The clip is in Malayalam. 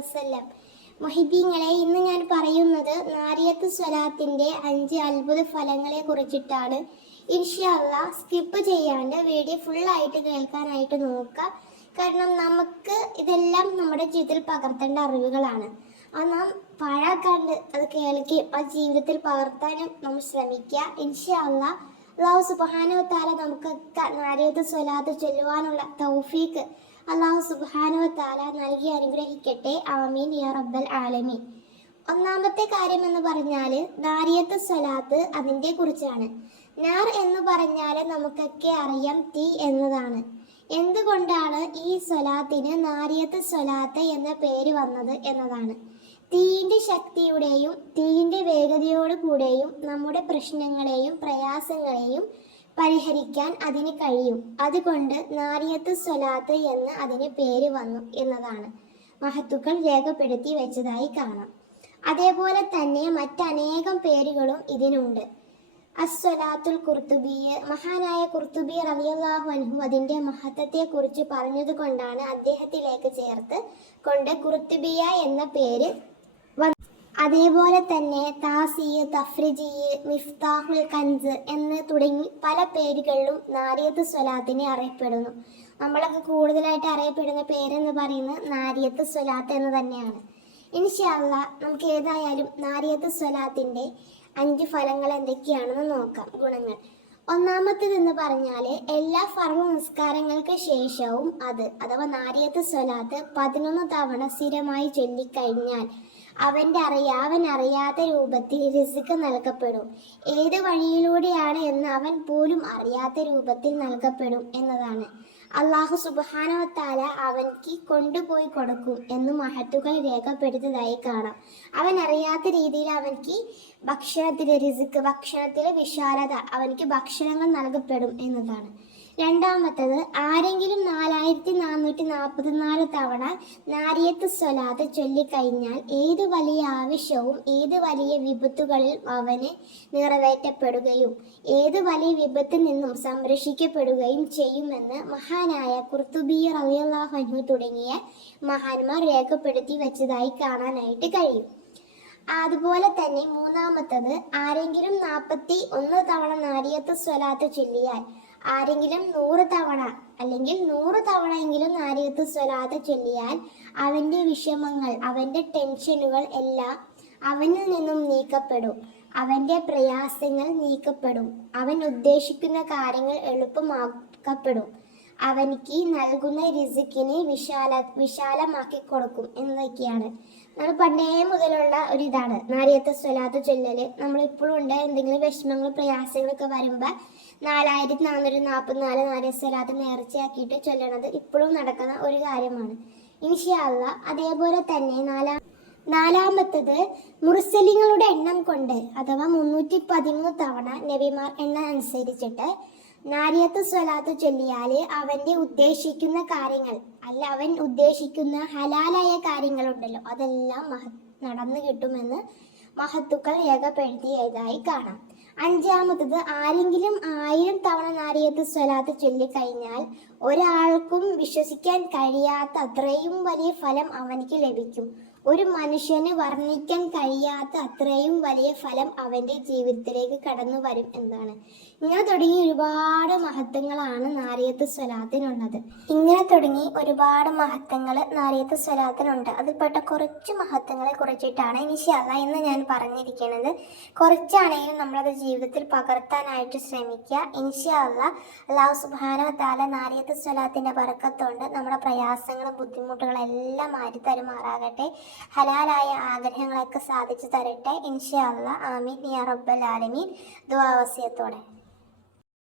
വസല്ലം. മുഹിബീങ്ങളെ, ഇന്ന് ഞാൻ പറയുന്നത് നാരിയത്ത് സ്വലാത്തിന്റെ 5 അത്ഭുത ഫലങ്ങളെ കുറിച്ചിട്ടാണ്. ഇൻഷാ അല്ലാഹ് സ്കിപ്പ് ചെയ്യാണ്ട് വീഡിയോ ഫുള്ളായിട്ട് കേൾക്കാനായിട്ട് നോക്കുക. കാരണം നമുക്ക് ഇതെല്ലാം നമ്മുടെ ജീവിതത്തിൽ പകർത്തേണ്ട അറിവുകളാണ്. അത് നാം പാഴാക്കാണ്ട് അത് കേൾക്കുകയും ആ ജീവിതത്തിൽ പകർത്താനും നമ്മൾ ശ്രമിക്കുക. ഇൻഷാ അല്ലാഹ് അല്ലാഹു സുബ്ഹാനഹു വ തആല നമുക്കൊക്കെ നാരിയത്ത് സ്വലാത്ത് ചൊല്ലുവാനുള്ള തൗഫീഖ് അല്ലാഹു സുബ്ഹാനഹു വ തആല നൽകി അനുഗ്രഹിക്കട്ടെ. ആമീൻ യാ റബ്ബൽ ആലമീൻ. ഒന്നാമത്തെ കാര്യം എന്ന് പറഞ്ഞാൽ നാരിയത്ത് സ്വലാത്ത് അതിൻ്റെ കുറിച്ചാണ്. നാർ എന്ന് പറഞ്ഞാൽ നമുക്കൊക്കെ അറിയാം തീ എന്നതാണ്. എന്തുകൊണ്ടാണ് ഈ സ്വലാത്തിന് നാരിയത്ത് സ്വലാത്ത് എന്ന പേര് വന്നത് എന്നതാണ്. തീയിൻ്റെ ശക്തിയുടെയും തീയിൻ്റെ വേഗതയോടു കൂടെയും നമ്മുടെ പ്രശ്നങ്ങളെയും പ്രയാസങ്ങളെയും പരിഹരിക്കാൻ അതിന് കഴിയും. അതുകൊണ്ട് നാരിയത്ത് സ്വലാത്ത് എന്ന് അതിന് പേര് വന്നു എന്നതാണ് മഹത്തുക്കൾ രേഖപ്പെടുത്തി വെച്ചതായി കാണാം. അതേപോലെ തന്നെ മറ്റനേകം പേരുകളും ഇതിനുണ്ട്. അസ്വലാത്തുൽ ഖുർത്തുബിയ്, മഹാനായ ഖുർത്തുബി റളിയല്ലാഹു അൻഹു അതിൻ്റെ മഹത്വത്തെക്കുറിച്ച് പറഞ്ഞതുകൊണ്ടാണ് അദ്ദേഹത്തിലേക്ക് ചേർത്ത് കൊണ്ട് ഖുർത്തുബിയ എന്ന പേര് വന്നു. അതേപോലെ തന്നെ താസിയ്, തഫ്രിജിയ്, മിഫ്താഹുൽ കൻസ് എന്ന് തുടങ്ങി പല പേരുകളിലും നാരിയത്ത് സ്വലാത്തിനെ അറിയപ്പെടുന്നു. നമ്മളൊക്കെ കൂടുതലായിട്ട് അറിയപ്പെടുന്ന പേരെന്ന് പറയുന്നത് നാരിയത്ത് സ്വലാത്ത് എന്ന് തന്നെയാണ്. ഇൻഷാ അല്ലാഹ് നമുക്ക് ഏതായാലും നാരിയത്ത് സ്വലാത്തിൻ്റെ 5 ഫലങ്ങൾ എന്തൊക്കെയാണെന്ന് നോക്കാം. ഗുണങ്ങൾ. ഒന്നാമത്തേതെന്ന് പറഞ്ഞാൽ എല്ലാ ഫർള് നിസ്കാരങ്ങൾക്ക് ശേഷവും അഥവാ നാരിയത്ത് സ്വലാത്ത് 11 തവണ സ്ഥിരമായി ചൊല്ലിക്കഴിഞ്ഞാൽ അവൻ അറിയാത്ത രൂപത്തിൽ റിസ്ക് നൽകപ്പെടും. ഏത് വഴിയിലൂടെയാണ് എന്ന് അവൻ പോലും അറിയാത്ത രൂപത്തിൽ നൽകപ്പെടും എന്നതാണ്. അല്ലാഹു സുബ്ഹാനഹു വ തആല അവൻക്ക് കൊണ്ടുപോയി കൊടുക്കും എന്ന് മഹത്തുക്കൾ രേഖപ്പെടുത്തിയതായി കാണാം. അവൻ അറിയാത്ത രീതിയിൽ അവൻക്ക് ഭക്ഷണത്തിലെ റിസ്ക്, ഭക്ഷണത്തിലെ വിശാലത, അവൻക്ക് ഭക്ഷണങ്ങൾ നൽകപ്പെടും എന്നതാണ്. രണ്ടാമത്തത്, ആരെങ്കിലും 4444 തവണ നാരിയത്ത് സ്വലാത്ത് ചൊല്ലിക്കഴിഞ്ഞാൽ ഏത് വലിയ ആവശ്യവും ഏത് വലിയ വിപത്തുകളിൽ അവന് നിറവേറ്റപ്പെടുകയും ഏത് വലിയ വിപത്തിൽ നിന്നും സംരക്ഷിക്കപ്പെടുകയും ചെയ്യുമെന്ന് മഹാനായ ഖുർത്തുബി റളിയല്ലാഹു അൻഹു തുടങ്ങിയ മഹാന്മാർ രേഖപ്പെടുത്തി വെച്ചതായി കാണാനായിട്ട് കഴിയും. അതുപോലെ തന്നെ മൂന്നാമത്തത്, ആരെങ്കിലും 41 തവണ നാരിയത്ത് സ്വലാത്ത് ചൊല്ലിയാൽ, ആരെങ്കിലും 100 തവണ അല്ലെങ്കിൽ 100 തവണയെങ്കിലും നാരിയത്ത് സ്വലാത്ത് ചൊല്ലിയാൽ അവൻ്റെ വിഷമങ്ങൾ, അവൻ്റെ ടെൻഷനുകൾ എല്ലാം അവനിൽ നിന്നും നീക്കപ്പെടും. അവൻ്റെ പ്രയാസങ്ങൾ നീക്കപ്പെടും. അവൻ ഉദ്ദേശിക്കുന്ന കാര്യങ്ങൾ എളുപ്പമാക്കപ്പെടും. അവനിക്ക് നൽകുന്ന റിസ്കിനെ വിശാലമാക്കി കൊടുക്കും എന്നതൊക്കെയാണ്. നമ്മൾ പണ്ടേ മുതലുള്ള ഒരിതാണ് നാരിയത്ത് സ്വലാത്ത് ചൊല്ലല്. നമ്മളിപ്പോഴും ഉണ്ട്. എന്തെങ്കിലും വിഷമങ്ങൾ പ്രയാസങ്ങളൊക്കെ വരുമ്പോൾ 4444 നാരിയത്ത് സ്വലാത്ത് നേർച്ചയാക്കിയിട്ട് ചൊല്ലണത് ഇപ്പോഴും നടക്കുന്ന ഒരു കാര്യമാണ്. ഇൻഷാ അല്ലാഹ്. അതേപോലെ തന്നെ നാലാമത്തത്, മുർസലിങ്ങളുടെ എണ്ണം കൊണ്ട് അഥവാ 313 തവണ നബിമാർ എണ്ണം അനുസരിച്ചിട്ട് നാരിയത്ത് സ്വലാത്ത് ചൊല്ലിയാൽ അവൻ്റെ ഉദ്ദേശിക്കുന്ന കാര്യങ്ങൾ, അവൻ ഉദ്ദേശിക്കുന്ന ഹലാലായ കാര്യങ്ങളുണ്ടല്ലോ, അതെല്ലാം നടന്നു കിട്ടുമെന്ന് മഹത്തുക്കൾ രേഖപ്പെടുത്തിയതായി കാണാം. അഞ്ചാമത്തത്, ആരെങ്കിലും 1000 തവണ നാരിയത്ത് സ്വലാത്ത് ചൊല്ലിക്കഴിഞ്ഞാൽ ഒരാൾക്കും വിശ്വസിക്കാൻ കഴിയാത്ത അത്രയും വലിയ ഫലം അവനിക്ക് ലഭിക്കും. ഒരു മനുഷ്യന് വർണ്ണിക്കാൻ കഴിയാത്ത അത്രയും വലിയ ഫലം അവൻ്റെ ജീവിതത്തിലേക്ക് കടന്നു വരും എന്നാണ്. ഇങ്ങനെ തുടങ്ങി ഒരുപാട് മഹത്വങ്ങളാണ് നാരിയത്ത് സ്വലാത്തിനുള്ളത്. ഇങ്ങനെ തുടങ്ങി ഒരുപാട് മഹത്വങ്ങൾ നാരിയത്ത് സ്വലാത്തിനുണ്ട്. അതിൽപ്പെട്ട കുറച്ച് മഹത്വങ്ങളെ കുറിച്ചിട്ടാണ് ഇൻഷാ അല്ലാഹ് ഇന്ന് ഞാൻ പറഞ്ഞിരിക്കുന്നത്. കുറച്ചാണെങ്കിലും നമ്മളത് ജീവിതത്തിൽ പകർത്താനായിട്ട് ശ്രമിക്കുക. ഇൻഷാ അല്ലാഹ് അല്ലാഹു സുബ്ഹാനഹു വ തആല നാരിയത്ത് സ്വലാത്തിൻ്റെ ബറക്കത്തുകൊണ്ട് നമ്മുടെ പ്രയാസങ്ങളും ബുദ്ധിമുട്ടുകളും എല്ലാം മാറ്റി തരുമാറാകട്ടെ. ഹലാലായ ആഗ്രഹങ്ങളൊക്കെ സാധിച്ചു തരട്ടെ. ഇൻഷാ അല്ലാഹ്. ആമീൻ യാ റബ്ബൽ ആലമീൻ. ദുആ വസിയത്തോടെ.